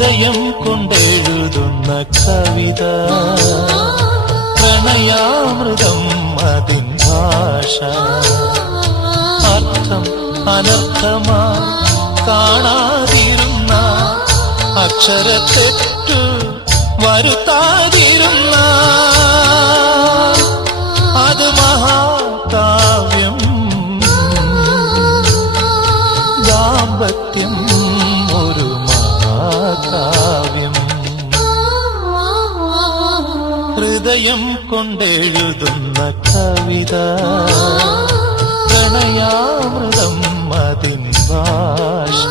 ഹൃദയം കൊണ്ടെഴുതുന്ന കവിത പ്രണയാമൃതം അതിൻ ഭാഷ അർത്ഥം അനർത്ഥമായി കാണാതിരുന്ന അക്ഷരത്തെറ്റു വരുത്താതിരുന്ന അത് മഹാകാവ്യം ദാമ്പത്യം ഒരു മഹാകാവ്യം ഹൃദയം കൊണ്ടെഴുതുന്ന കവിത പ്രണയാമൃതം അതിൻ ഭാഷ